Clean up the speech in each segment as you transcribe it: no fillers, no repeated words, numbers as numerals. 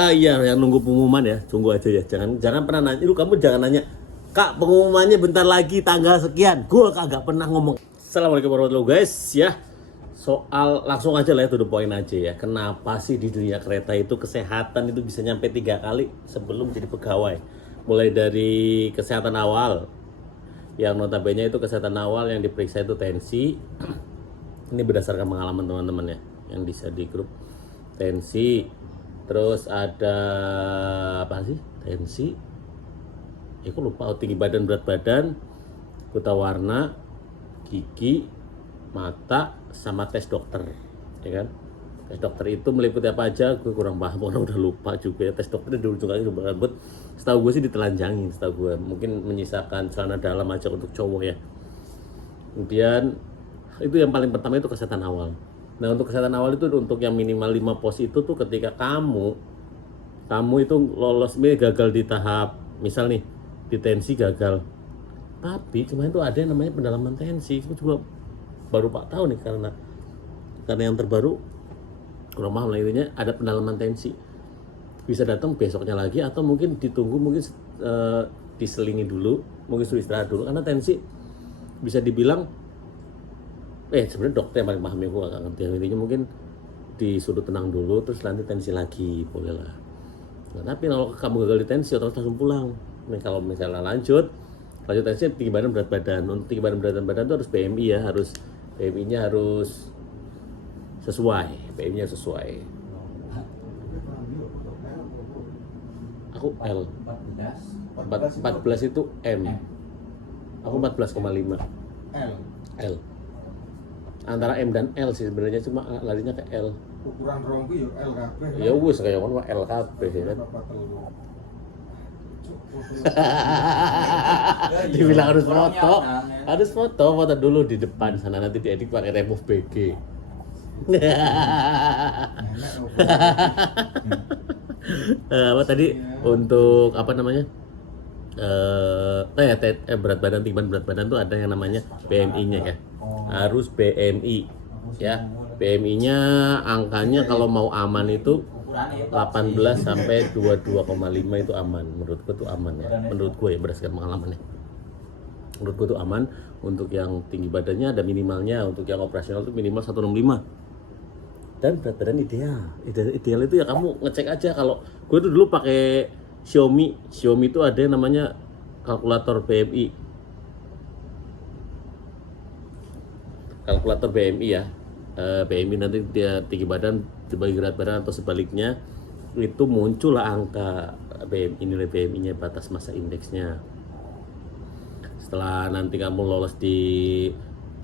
Iya, yang nunggu pengumuman ya, tunggu aja ya. Jangan pernah nanya, lu kamu jangan nanya, Kak, pengumumannya bentar lagi tanggal sekian. Gue kagak pernah ngomong. Assalamualaikum warahmatullahi wabarakatuh, guys ya. Soal langsung aja lah ya, to the point aja ya. Kenapa sih di dunia kereta itu kesehatan itu bisa nyampe 3 kali sebelum jadi pegawai? Mulai dari kesehatan awal, yang notabene itu kesehatan awal yang diperiksa itu tensi. Ini berdasarkan pengalaman teman-teman ya, yang bisa di grup. Tensi, terus ada apa sih? Tensi, ya aku lupa. Tinggi badan, berat badan, buta warna, gigi, mata, sama tes dokter, ya kan? Tes dokter itu meliputi apa aja? Gue kurang paham, karena udah lupa juga ya. Tes dokter di ujung kaki rambut, setahu gue sih ditelanjangin, setahu gue. Mungkin menyisakan celana dalam aja untuk cowok ya. Kemudian itu yang paling pertama itu kesehatan awal. Nah, untuk kesehatan awal itu untuk yang minimal 5 pos itu tuh ketika kamu itu lolos gagal di tahap, misal nih di tensi gagal, tapi cuma itu ada yang namanya pendalaman tensi. Itu juga baru Pak tahu nih, karena yang terbaru kurang paham lah. Intinya ada pendalaman tensi, bisa datang besoknya lagi atau mungkin ditunggu, mungkin diselingi dulu, mungkin suruh istirahat dulu, karena tensi bisa dibilang sebenarnya dokter yang paling paham ya, gue gak ngerti. Intinya mungkin disuruh tenang dulu, terus nanti tensi lagi, boleh lah. Nah, tapi kalau kamu gagal di tensi, otomatis langsung pulang. Nah, kalau misalnya lanjut tensi, tinggi badan, berat badan. Untuk tinggi badan, berat badan itu harus BMI ya, harus BMI-nya harus sesuai, BMI-nya sesuai. Aku L, 14 itu M, aku 14,5. L. Antara M dan L sih sebenarnya, cuma larinya ke L. Ukuran rompi yo L kabeh. Ya wis kayak ngono L kabeh ya kan. Dibilang harus foto dulu di depan sana, nanti diedit pakai remove BG. Apa tadi untuk apa namanya? Berat badan, tinggi badan, berat badan tuh ada yang namanya BMI-nya ya. Harus BMI ya. BMI-nya angkanya kalau mau aman itu 18 sampai 22,5 itu aman. Menurut gue tuh aman ya. Menurut gue ya, berdasarkan pengalamannya. Menurut gue tuh aman. Untuk yang tinggi badannya ada minimalnya, untuk yang operasional tuh minimal 165. Dan berat badan ideal itu ya kamu ngecek aja. Kalau gue tuh dulu pakai Xiaomi itu ada yang namanya kalkulator BMI. Kalkulator BMI ya. BMI nanti dia tinggi badan dibagi berat badan atau sebaliknya, itu muncul lah angka BMI, nilai BMI-nya, batas massa indeksnya. Setelah nanti kamu lolos di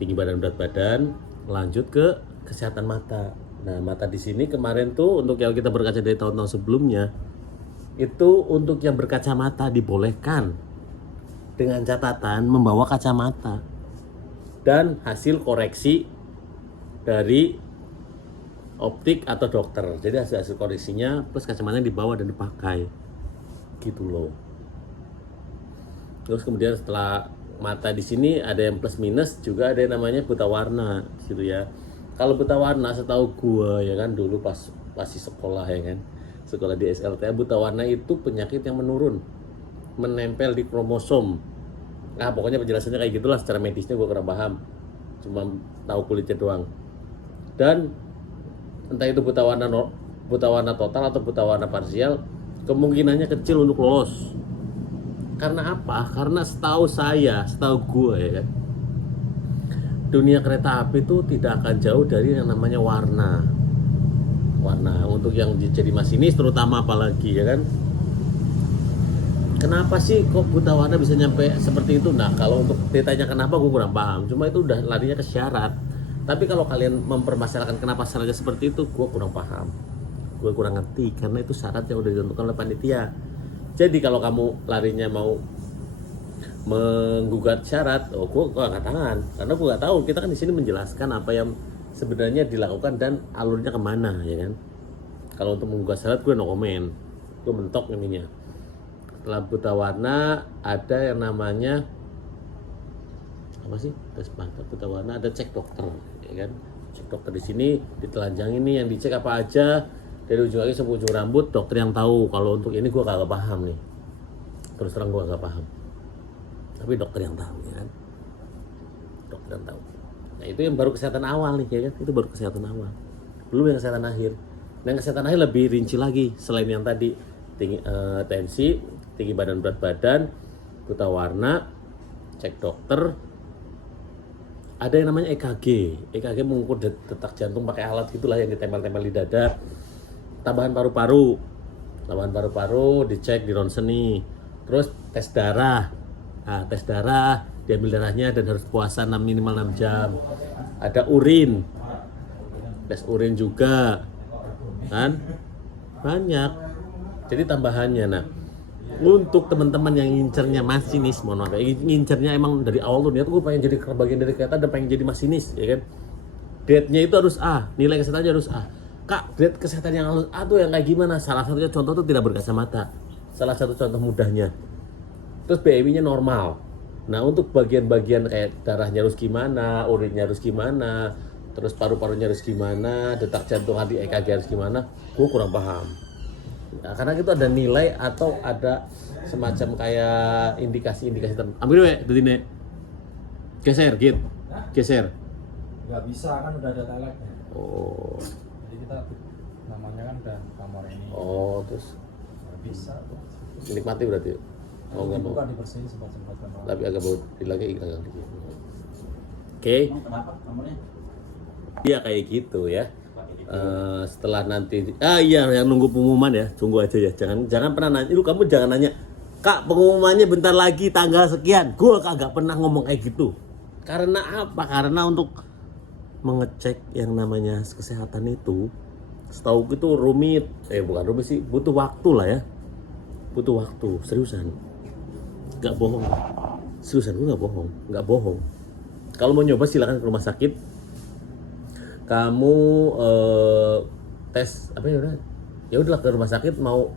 tinggi badan, berat badan, lanjut ke kesehatan mata. Nah, mata di sini kemarin tuh untuk yang kita berkaca dari tahun-tahun sebelumnya, itu untuk yang berkacamata dibolehkan dengan catatan membawa kacamata dan hasil koreksi dari optik atau dokter. Jadi hasil koreksinya plus kacamatanya dibawa dan dipakai gitu loh. Terus kemudian setelah mata di sini ada yang plus minus, juga ada yang namanya buta warna gitu ya. Kalau buta warna setahu gua ya kan, dulu pas masih sekolah ya kan, sekolah di SLTA, buta warna itu penyakit yang menurun, menempel di kromosom. Nah, pokoknya penjelasannya kayak gitulah, secara medisnya gua kurang paham, cuma tahu kulitnya doang. Dan entah itu buta warna total atau buta warna parsial, kemungkinannya kecil untuk lolos. Karena apa? Karena setahu gue ya kan, dunia kereta api itu tidak akan jauh dari yang namanya warna. Untuk yang jadi masinis terutama, apalagi ya kan. Kenapa sih kok buta warna bisa nyampe seperti itu? Nah, kalau untuk ditanya kenapa gue kurang paham. Cuma itu udah larinya ke syarat. Tapi kalau kalian mempermasalahkan kenapa syaratnya seperti itu, gue kurang paham. Gue kurang ngerti, karena itu syarat yang udah ditentukan oleh panitia. Jadi kalau kamu larinya mau menggugat syarat, gue angkat tangan, karena gue nggak tahu. Kita kan di sini menjelaskan apa yang sebenarnya dilakukan dan alurnya kemana, ya kan. Kalau untuk menggugat syarat, gue no comment, gue mentok ininya. Setelah buta warna ada yang namanya apa sih, tes mata buta warna, ada cek dokter ya kan. Cek dokter di sini ditelanjang, ini yang dicek apa aja, dari ujung kaki sampai ujung rambut dokter yang tahu. Kalau untuk ini gue kagak paham nih, terus terang gue kagak paham, tapi dokter yang tahu ya kan, dokter yang tahu. Nah itu yang baru kesehatan awal nih ya kan, itu baru kesehatan awal, belum yang kesehatan akhir. Nah yang kesehatan akhir lebih rinci lagi, selain yang tadi tinggi, tensi, tinggi badan, berat badan, buta warna, cek dokter. Ada yang namanya EKG. EKG mengukur detak jantung pakai alat gitulah yang ditempel-tempel di dada. Tambahan paru-paru. Tambahan paru-paru dicek di ronseni. Terus tes darah. Nah, tes darah, diambil darahnya dan harus puasa minimal 6 jam. Ada urin. Tes urin juga. Kan? Banyak. Jadi tambahannya. Nah, untuk teman-teman yang ngincernya masinis, mohon maaf, ngincernya emang dari awal tuh niat gue pengen jadi bagian dari kereta dan pengen jadi masinis, ya kan? Grade-nya itu harus A, nilai kesehatannya harus A. Kak, grade kesehatan yang harus A tuh yang kayak gimana? Salah satunya contoh tuh tidak berkacamata. Salah satu contoh mudahnya. Terus BMI-nya normal. Nah, untuk bagian-bagian kayak darahnya harus gimana, urinnya harus gimana, terus paru-parunya harus gimana, detak jantung hati EKG harus gimana, gue kurang paham. Nah, karena itu ada nilai atau ada semacam kayak indikasi-indikasi tertentu. Ambil dulu ya, Dutine. Geser, Git. Geser. Nggak bisa kan udah ada talaknya. Oh. Jadi kita namanya kan udah kamar ini. Oh, terus Nggak bisa. menikmati berarti. Oh, enggak mau. Bukan dibersihin sempat-sempat kan. Tapi agak bau lagi agak dikit. Oke. Kenapa kamarnya? Iya kayak gitu ya. Setelah nanti iya yang nunggu pengumuman ya, tunggu aja ya, jangan pernah nanya, lu kamu jangan nanya, Kak pengumumannya bentar lagi tanggal sekian. Gua kagak pernah ngomong kayak gitu. Karena apa? Karena untuk mengecek yang namanya kesehatan itu, setahu itu rumit, bukan rumit sih, butuh waktu lah ya, butuh waktu, seriusan, nggak bohong, seriusan gue nggak bohong. Kalau mau nyoba silakan ke rumah sakit. Kamu tes apa ya udahlah ke rumah sakit mau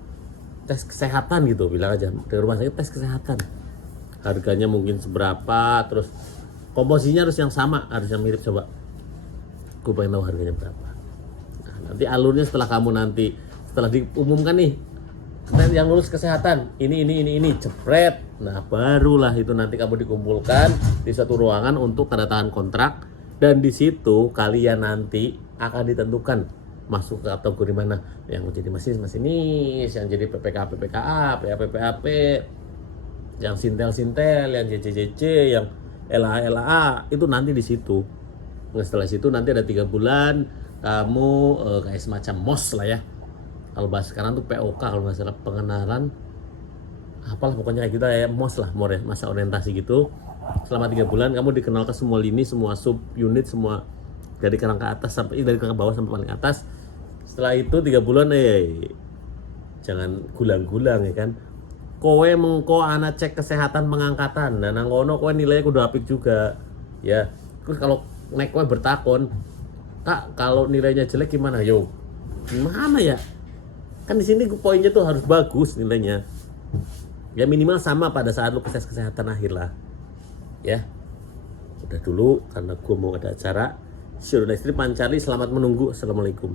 tes kesehatan gitu, bilang aja ke rumah sakit tes kesehatan, harganya mungkin seberapa, terus komposisinya harus yang sama, harus yang mirip. Coba gue pengen tahu harganya berapa. Nah, nanti alurnya setelah kamu nanti setelah diumumkan nih yang lulus kesehatan ini jepret, nah barulah itu nanti kamu dikumpulkan di suatu ruangan untuk tanda tangan kontrak. Dan di situ kalian nanti akan ditentukan masuk ke kategori mana, yang menjadi masinis, yang jadi PPK, PPKA, PAP, yang sintel, yang JCJC, yang LA, itu nanti di situ. Nah, setelah situ nanti ada 3 bulan kamu kayak semacam MOS lah ya. Kalau bahas sekarang tuh POK kalau nggak salah, pengenalan apalah pokoknya kayak gitu ya, MOS lah, masa orientasi gitu. Selama 3 bulan kamu dikenal ke semua lini, semua sub unit, semua dari kerang ke atas sampai dari kerang ke bawah sampai paling atas. Setelah itu 3 bulan jangan gulang-gulang ya kan. Kowe mengko ana cek kesehatan pengangkatan dan nangkono kowe nilainya kudu apik juga ya. Terus kalau naik kowe bertakon, Kak kalau nilainya jelek gimana? Yo gimana ya, kan di sini poinnya tuh harus bagus nilainya ya, minimal sama pada saat lu tes kesehatan akhir lah ya. Udah dulu karena gue mau ada acara. Syurga istri Pancari, selamat menunggu. Assalamualaikum.